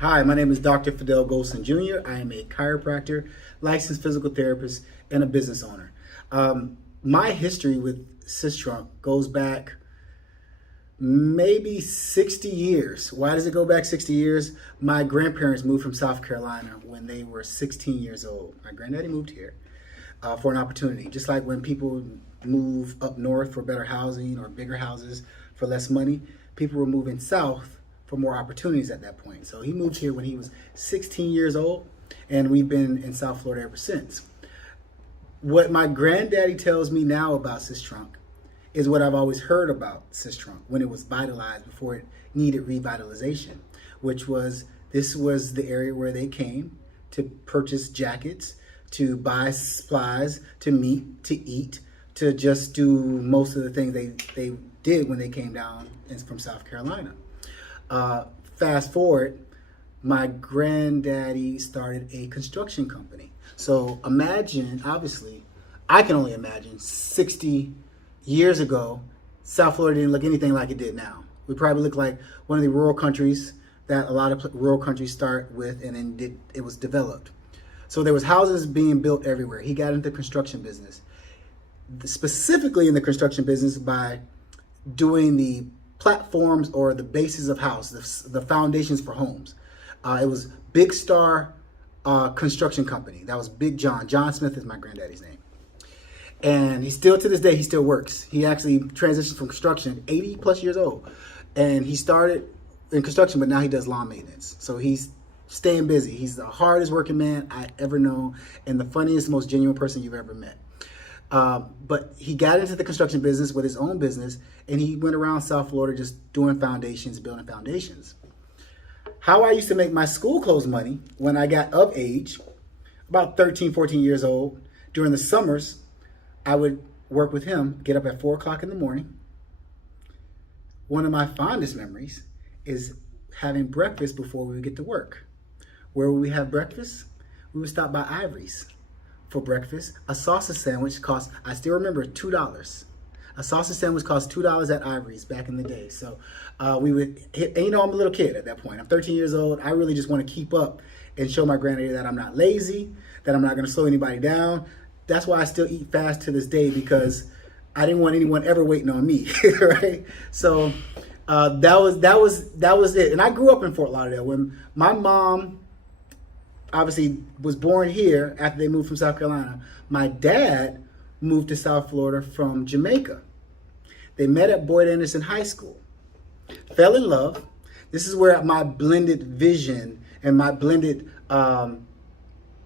Hi, my name is Dr. Fidel Golson Jr. I am a chiropractor, licensed physical therapist, and a business owner. My history with Sistrunk goes back maybe 60 years. Why does it go back 60 years? My grandparents moved from South Carolina when they were 16 years old. My granddaddy moved here for an opportunity. Just like when people move up north for better housing or bigger houses for less money, people were moving south for more opportunities at that point. So he moved here when he was 16 years old, and we've been in South Florida ever since. What my granddaddy tells me now about Sistrunk is what I've always heard about Sistrunk when it was vitalized before it needed revitalization, which was this was the area where they came to purchase jackets, to buy supplies, to meet, to eat, to just do most of the things they did when they came down from South Carolina. Fast forward, my granddaddy started a construction company. So imagine, obviously, I can only imagine 60 years ago, South Florida didn't look anything like it did now. We probably look like one of the rural countries that a lot of rural countries start with, and then it was developed. So there was houses being built everywhere. He got into the construction business, specifically in the construction business by doing the platforms or the bases of house, the foundations for homes. It was Big Star Construction Company. That was Big John. John Smith is my granddaddy's name. And he still, to this day, he still works. He actually transitioned from construction, 80 plus years old. And he started in construction, but now he does lawn maintenance. So he's staying busy. He's the hardest working man I ever know and the funniest, most genuine person you've ever met. But he got into the construction business with his own business, and he went around South Florida just doing foundations, building foundations. How I used to make my school clothes money when I got of age, about 13, 14 years old, during the summers, I would work with him, get up at 4 o'clock in the morning. One of my fondest memories is having breakfast before we would get to work. Where would we have breakfast? We would stop by Ivory's for breakfast. A sausage sandwich cost, I still remember, $2. A sausage sandwich cost $2 at Ivory's back in the day. So we would hit, and you know, I'm a little kid at that point. I'm 13 years old. I really just want to keep up and show my granddaddy that I'm not lazy, that I'm not going to slow anybody down. That's why I still eat fast to this day, because I didn't want anyone ever waiting on me, right? So that was it. And I grew up in Fort Lauderdale. When my mom obviously was born here after they moved from South Carolina, my dad moved to South Florida from Jamaica. They met at Boyd Anderson High School, fell in love. This is where my blended vision and my blended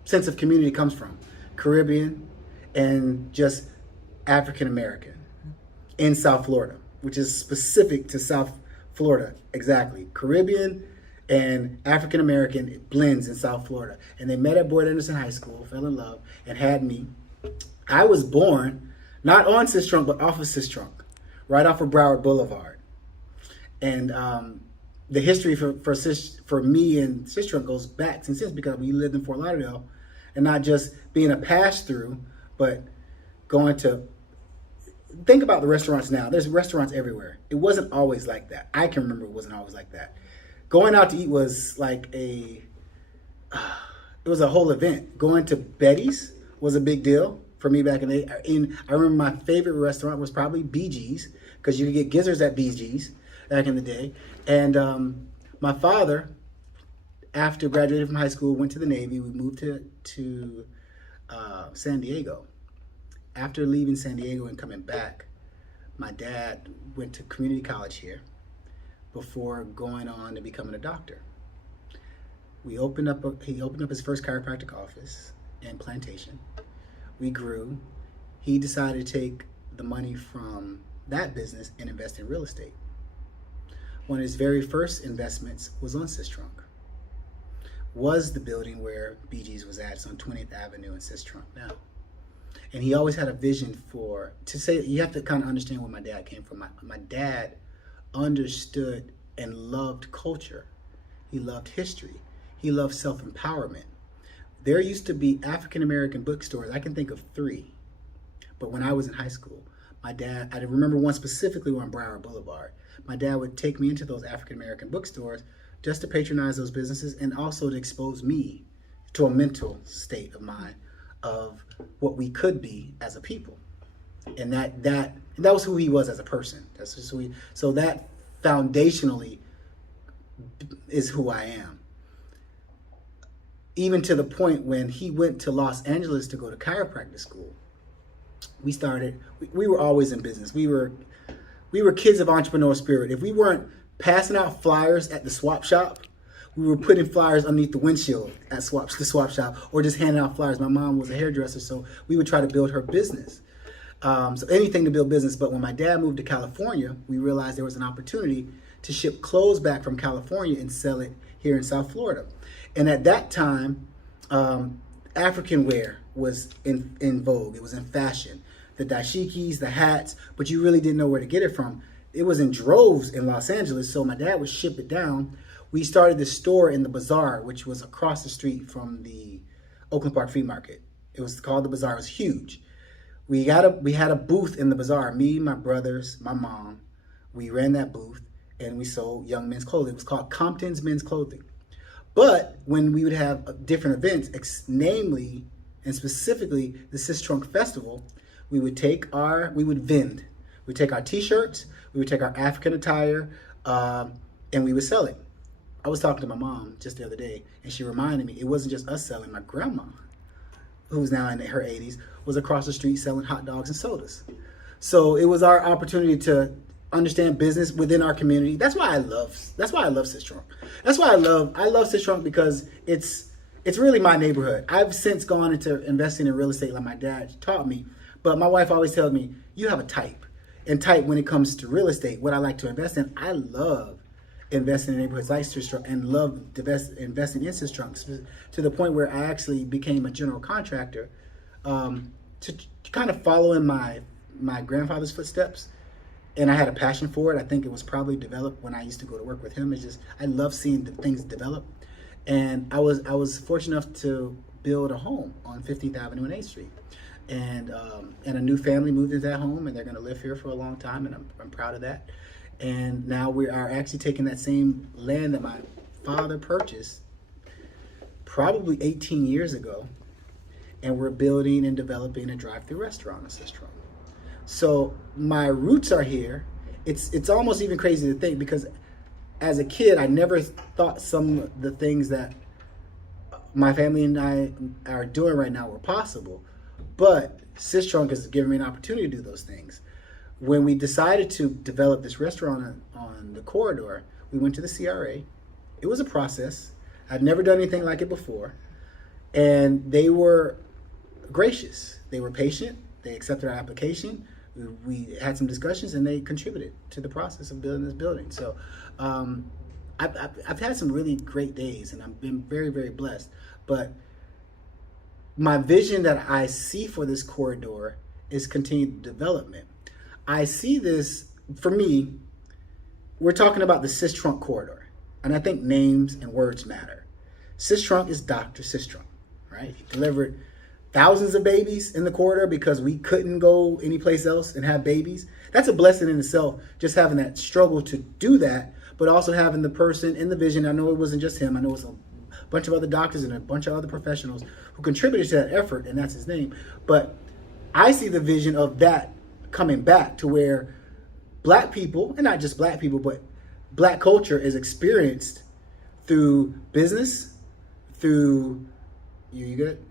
sense of community comes from. Caribbean and just African American in South Florida, which is specific to South Florida, exactly. Caribbean and African American, it blends in South Florida. And they met at Boyd Anderson High School, fell in love, and had me. I was born not on Sistrunk, but off of Sistrunk, right off of Broward Boulevard. And the history for me and Sistrunk goes back since because we lived in Fort Lauderdale, and not just being a pass-through, but going to, think about the restaurants now. There's restaurants everywhere. It wasn't always like that. I can remember it wasn't always like that. Going out to eat was like it was a whole event. Going to Betty's was a big deal for me back in the day. I remember my favorite restaurant was probably BG's, because you could get gizzards at BG's back in the day. And my father, after graduating from high school, went to the Navy. We moved to San Diego. After leaving San Diego and coming back, my dad went to community college here before going on to becoming a doctor. He opened up his first chiropractic office in Plantation. We grew. He decided to take the money from that business and invest in real estate. One of his very first investments was on Sistrunk. Was the building where BG's was at. It's on 20th Avenue in Sistrunk now. And he always had a vision you have to kind of understand where my dad came from. My dad understood and loved culture. He loved history. He loved self-empowerment. There used to be African-American bookstores. I can think of 3. But when I was in high school, my dad, I remember one specifically on Broward Boulevard. My dad would take me into those African-American bookstores just to patronize those businesses and also to expose me to a mental state of mind of what we could be as a people. And that was who he was as a person. That's just who he, so that foundationally is who I am. Even to the point when he went to Los Angeles to go to chiropractic school, we were always in business. We were kids of entrepreneurial spirit. If we weren't passing out flyers at the swap shop, we were putting flyers underneath the windshield at the swap shop, or just handing out flyers. My mom was a hairdresser, so we would try to build her business. So anything to build business. But when my dad moved to California, we realized there was an opportunity to ship clothes back from California and sell it here in South Florida. And at that time, African wear was in vogue. It was in fashion. The dashikis, the hats, but you really didn't know where to get it from. It was in droves in Los Angeles, so my dad would ship it down. We started this store in the Bazaar, which was across the street from the Oakland Park Flea Market. It was called the Bazaar. It was huge. We had a booth in the Bazaar. Me, my brothers, my mom. We ran that booth, and we sold young men's clothing. It was called Compton's Men's Clothing. But when we would have different events, namely and specifically the Sistrunk Festival, we would take our t-shirts, we would take our African attire, and we would sell it. I was talking to my mom just the other day, and she reminded me it wasn't just us selling. My grandma, who's now in her 80s, was across the street selling hot dogs and sodas. So it was our opportunity to understand business within our community. That's why I love Sistrunk. That's why I love Sistrunk, because it's really my neighborhood. I've since gone into investing in real estate like my dad taught me, but my wife always tells me, you have a type. And type when it comes to real estate, what I like to invest in, I love investing in neighborhoods like Sistrunk and love investing in Sistrunk to the point where I actually became a general contractor to kind of follow in my grandfather's footsteps. And I had a passion for it. I think it was probably developed when I used to go to work with him. It's just, I love seeing the things develop. And I was fortunate enough to build a home on 15th Avenue and 8th Street. And a new family moved into that home, and they're going to live here for a long time, and I'm proud of that. And now we are actually taking that same land that my father purchased probably 18 years ago, and we're building and developing a drive-through restaurant in Sistrunk. So my roots are here. It's almost even crazy to think, because as a kid, I never thought some of the things that my family and I are doing right now were possible. But Sistrunk has given me an opportunity to do those things. When we decided to develop this restaurant on the corridor, we went to the CRA. It was a process. I'd never done anything like it before. And they were gracious. They were patient. They accepted our application. We had some discussions, and they contributed to the process of building this building. So I've had some really great days, and I've been very, very blessed. But my vision that I see for this corridor is continued development. I see this, for me, we're talking about the Sistrunk corridor, and I think names and words matter. Sistrunk is Dr. Sistrunk, right? He delivered thousands of babies in the corridor because we couldn't go anyplace else and have babies. That's a blessing in itself, just having that struggle to do that, but also having the person in the vision. I know it wasn't just him. I know it was a bunch of other doctors and a bunch of other professionals who contributed to that effort, and that's his name. But I see the vision of that coming back to where Black people, and not just Black people, but Black culture is experienced through business, through, you good?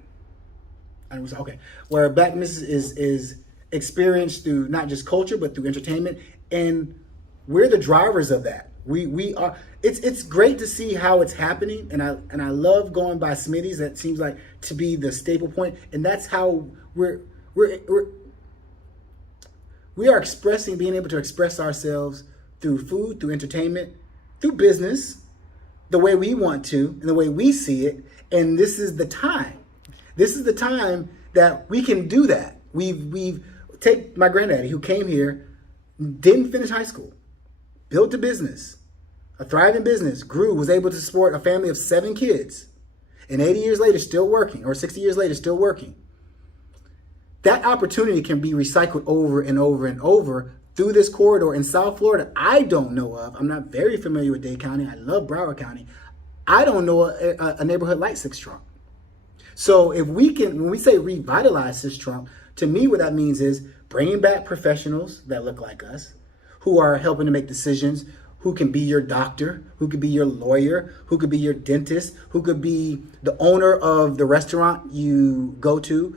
Okay. Where Blackness is experienced through not just culture, but through entertainment. And we're the drivers of that. We are. It's great to see how it's happening, and I love going by Smitty's. That seems like to be the staple point, and that's how we are expressing, being able to express ourselves through food, through entertainment, through business, the way we want to, and the way we see it. And this is the time. This is the time that we can do that. We've take my granddaddy, who came here, didn't finish high school, built a business, a thriving business, grew, was able to support a family of 7 kids, and 80 years later still working, or 60 years later still working. That opportunity can be recycled over and over and over through this corridor in South Florida, I don't know of. I'm not very familiar with Dade County. I love Broward County. I don't know a neighborhood like Sistrunk. So if we can, when we say revitalize Sistrunk, to me what that means is bringing back professionals that look like us, who are helping to make decisions, who can be your doctor, who could be your lawyer, who could be your dentist, who could be the owner of the restaurant you go to,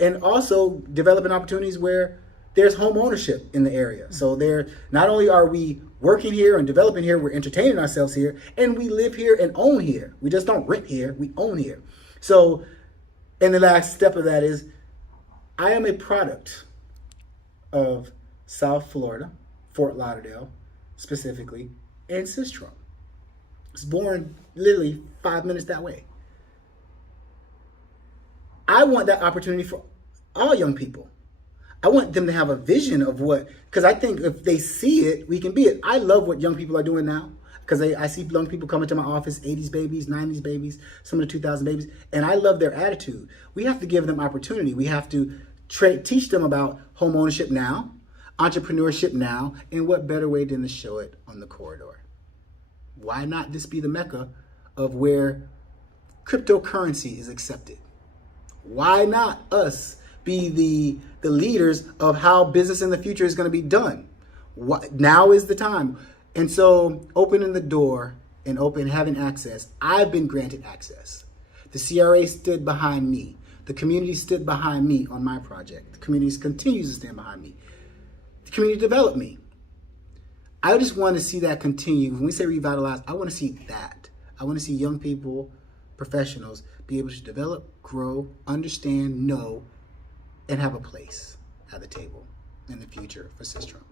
and also developing opportunities where there's home ownership in the area. So there, not only are we working here and developing here, we're entertaining ourselves here, and we live here and own here. We just don't rent here, we own here. So, and the last step of that is, I am a product of South Florida, Fort Lauderdale, specifically, and Sistrunk. I was born literally 5 minutes that way. I want that opportunity for all young people. I want them to have a vision of what, because I think if they see it, we can be it. I love what young people are doing now, because I see young people coming to my office, 80s babies, 90s babies, some of the 2000 babies, and I love their attitude. We have to give them opportunity. We have to teach them about home ownership now, entrepreneurship now, and what better way than to show it on the corridor? Why not this be the mecca of where cryptocurrency is accepted? Why not us be the leaders of how business in the future is going to be done? Now is the time. And so opening the door and having access, I've been granted access. The CRA stood behind me. The community stood behind me on my project. The community continues to stand behind me. The community developed me. I just want to see that continue. When we say revitalize, I want to see that. I want to see young people, professionals, be able to develop, grow, understand, know, and have a place at the table in the future for Sistrunk.